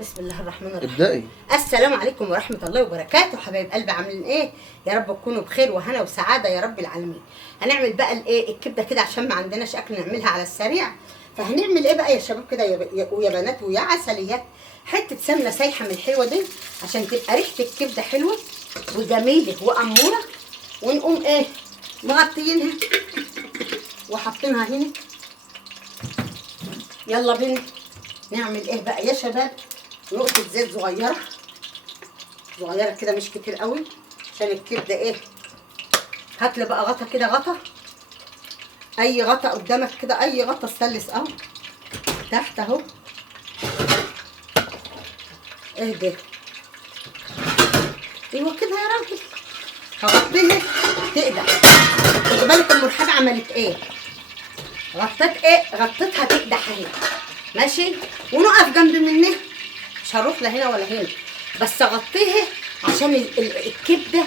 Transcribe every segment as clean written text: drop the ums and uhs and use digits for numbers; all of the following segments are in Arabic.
بسم الله الرحمن الرحيم. ابدأي. السلام عليكم ورحمة الله وبركاته. حبايب قلبي عاملين ايه؟ يا رب تكونوا بخير وهنا وسعادة يا رب العالمين. هنعمل بقى الايه الكبدة كده عشان ما عندناش اكل نعملها على السريع. فهنعمل ايه بقى يا شباب كده ويا بنات ويا عسليات؟ حتة سمنة سايحة من الحلوة دي عشان تبقى ريحة الكبدة حلوة وجميلة وأمورة. ونقوم ايه مغطيينها وحاطينها هنا. يلا بينا نعمل ايه بقى يا شباب؟ نقطة زيت صغيرة صغيرة كده مش كتير قوي عشان الكبدة ايه. هاتلي بقى غطا كده، غطا اي غطا قدامك كده، اي غطا ستانلس اهو تحت اهو. ايه ده؟ ايوه كده يا راجل. هغطيها تقدح. خد بالك المرحبة عملت ايه؟ غطيتها تقدح اهي ماشي. ونقف جنب منها، مش هروح لا هنا ولا هنا، بس اغطيها عشان الكبده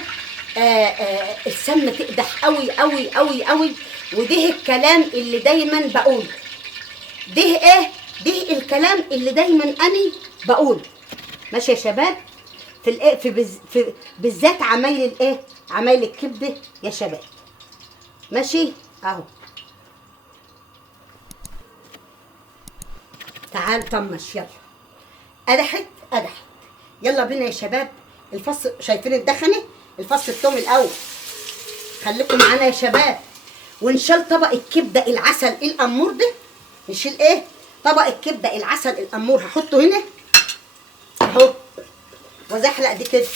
السمنه تقدح قوي قوي قوي قوي. وده الكلام اللي دايما بقوله، ده الكلام اللي دايما اني بقوله ماشي يا شباب. في الايه في بالذات عمايل الايه، عمايل الكبده يا شباب ماشي اهو. تعال طمش يلا. قدحت. يلا بينا يا شباب. الفص شايفين الدخنه؟ الفص التوم الاول. خليكم معانا يا شباب. ونشيل طبق الكبده العسل الامور ده. نشيل ايه؟ طبق الكبده العسل الامور هحطه هنا اهو، وزحلق دي كده.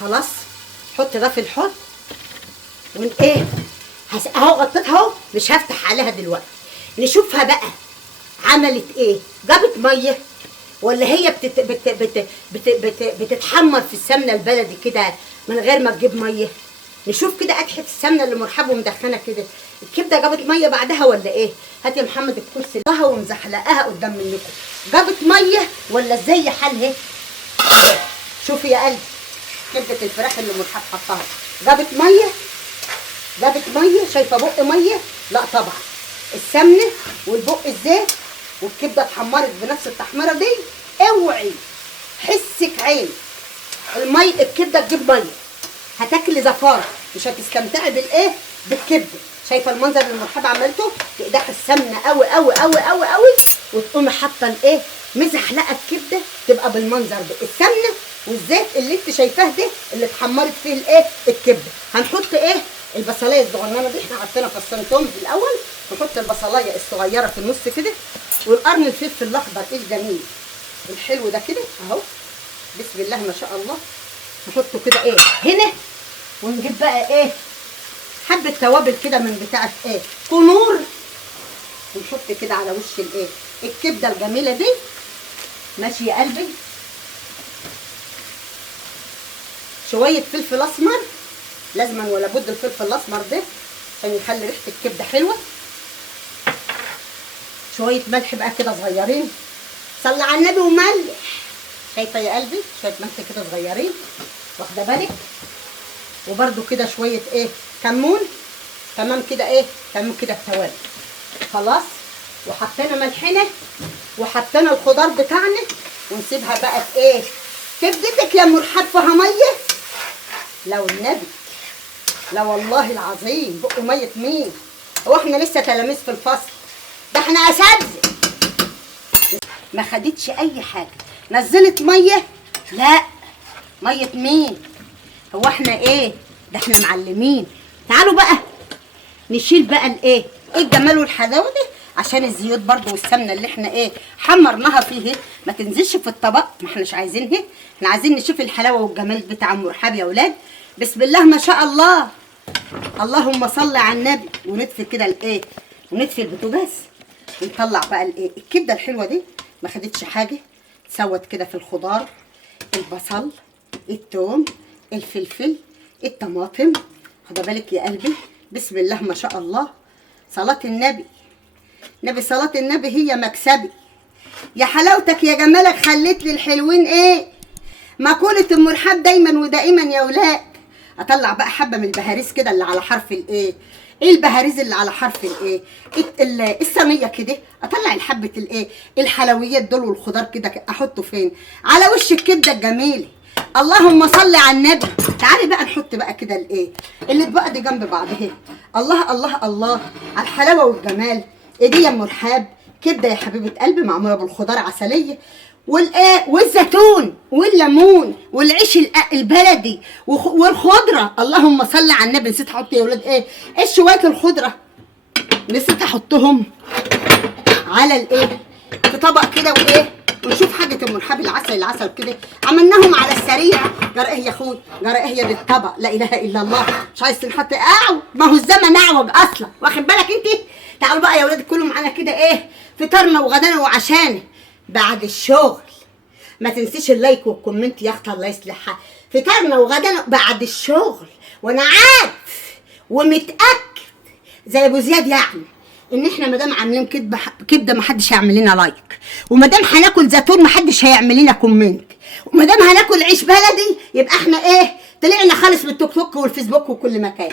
خلاص حط ده في الحوض. وان ايه اهو غطيتها اهو، مش هفتح عليها دلوقتي. نشوفها بقى عملت ايه. جابت ميه ولا هي بتتحمر في السمنه البلدي كده من غير ما تجيب ميه؟ نشوف كده قدحه السمنه اللي مرحبه ومدخنه كده. الكبده جابت ميه بعدها ولا ايه؟ هات يا محمد الكرسي لها ومزحلقاها قدام منكم. جابت ميه ولا ازاي حالها؟ شوفي يا قلبي كبده الفراخ اللي مرحب حطها جابت ميه. شايفه بق ميه؟ لا طبعا. السمنه والبق الزيت والكبده اتحمرت بنفس التحميره دي. اوعي حسك عين الكبده تجيب ميه هتاكلي زفاره، مش هتستمتعي بالايه بالكبده. شايفه المنظر اللي المرحبه عملته؟ تقدح السمنه قوي قوي قوي قوي قوي وتقومي حاطه الايه مزحلقه الكبده تبقى بالمنظر ده. السمنه والزيت اللي انت شايفاه ده اللي اتحمرت فيه الايه الكبده. هنحط ايه البصلايه الصغننه دي. احنا حطينا فصين توم في الاول. نحط البصلايه الصغيره في النص كده، والقرن الفلفل الاخضر الجميل الحلو ده كده اهو. بسم الله ما شاء الله. نحطه كده ايه هنا. ونجيب بقى ايه حبه توابل كده من بتاعه ايه كنور، ونحط كده على وش الايه الكبده الجميله دي ماشي يا قلبي. شويه فلفل اسمر، لازما ولا بد الفلفل الاسمر ده عشان يخلي ريحه الكبده حلوه. شويه ملح بقى كده صغيرين، صلي على النبي وملح. شايفه يا قلبي شويه ملح كده صغيرين واخده بالك. وبرده كده شويه ايه كمون. تمام كده ايه تمام كده التوابل خلاص. وحطينا ملحنا وحطينا الخضار بتاعنا. ونسيبها بقى في ايه كبدتك يا مرحب فيها ميه. لو النبي لا والله العظيم بقوا ميه مين؟ هو احنا لسه تلاميذ في الفصل؟ ده احنا اساتذه. ما خدتش اي حاجه. نزلت ميه؟ لا ميه مين؟ هو احنا ايه ده احنا معلمين. تعالوا بقى نشيل بقى الايه الجمال والحلاوه دي عشان الزيوت برضو والسمنه اللي احنا ايه حمرناها فيه ما تنزلش في الطبق. ما احناش عايزينها، احنا عايزين نشوف الحلاوه والجمال بتاع ام مرحب يا اولاد. بسم الله ما شاء الله. اللهم صل على النبي. ونطفي كده الايه ونطفي البوتاجاز ونطلع بقى الايه الكبده الحلوه دي. ما خدتش حاجه. تسوت كده في الخضار، البصل، الثوم، الفلفل، الطماطم. خد بالك يا قلبي بسم الله ما شاء الله. صلاة النبي، نبي صلاة النبي هي مكسبي. يا حلاوتك يا جمالك، خليت لي الحلوين ايه؟ مقولة ام رحاب دايما ودائما يا ولاد. اطلع بقى حبة من البهاريز كده اللي على حرف الايه. ايه البهاريز اللي على حرف الايه؟ الصينية كده. اطلع الحبة الايه؟ الحلويات دول والخضار كده احطه فين؟ على وش الكبدة الجميلة. اللهم صل على النبي. تعالي بقى نحط بقى كده الايه؟ الاطباق دي جنب بعض اهي. الله الله الله على الحلاوة والجمال. ايه دي يا ام رحاب؟ كبده يا حبيبه قلبي معموله بالخضار عسليه والايه والزيتون والليمون والعيش البلدي والخضره. اللهم صل على النبي. نسيت احط يا ولاد ايه شويه الخضره، نسيت احطهم على الايه في طبق كده وايه. ونشوف حاجه ام رحاب العسل كده عملناهم على السريع. جرى ايه يا اخوي؟ جرى ايه يا بالطبق؟ لا اله الا الله. مش عايز تنحط ما هو الزمن اعوج اصلا، واخد بالك انت؟ تعالوا بقى يا ولاد كلوا معانا كده ايه فطارنا وغدانا وعشانا بعد الشغل. ما تنسيش اللايك والكومنت يا اختي الله يصلحها. فطارنا وغدانا بعد الشغل، وانا عارف ومتاكد زي ابو زياد يعني ان احنا ما دام عاملين كبده ما حدش هيعمل لنا لايك، وما دام هناكل زيتون ما حدش هيعمل لنا كومنت، وما دام هناكل عيش بلدي يبقى احنا ايه طلعنا خالص من التيك توك والفيسبوك وكل مكان.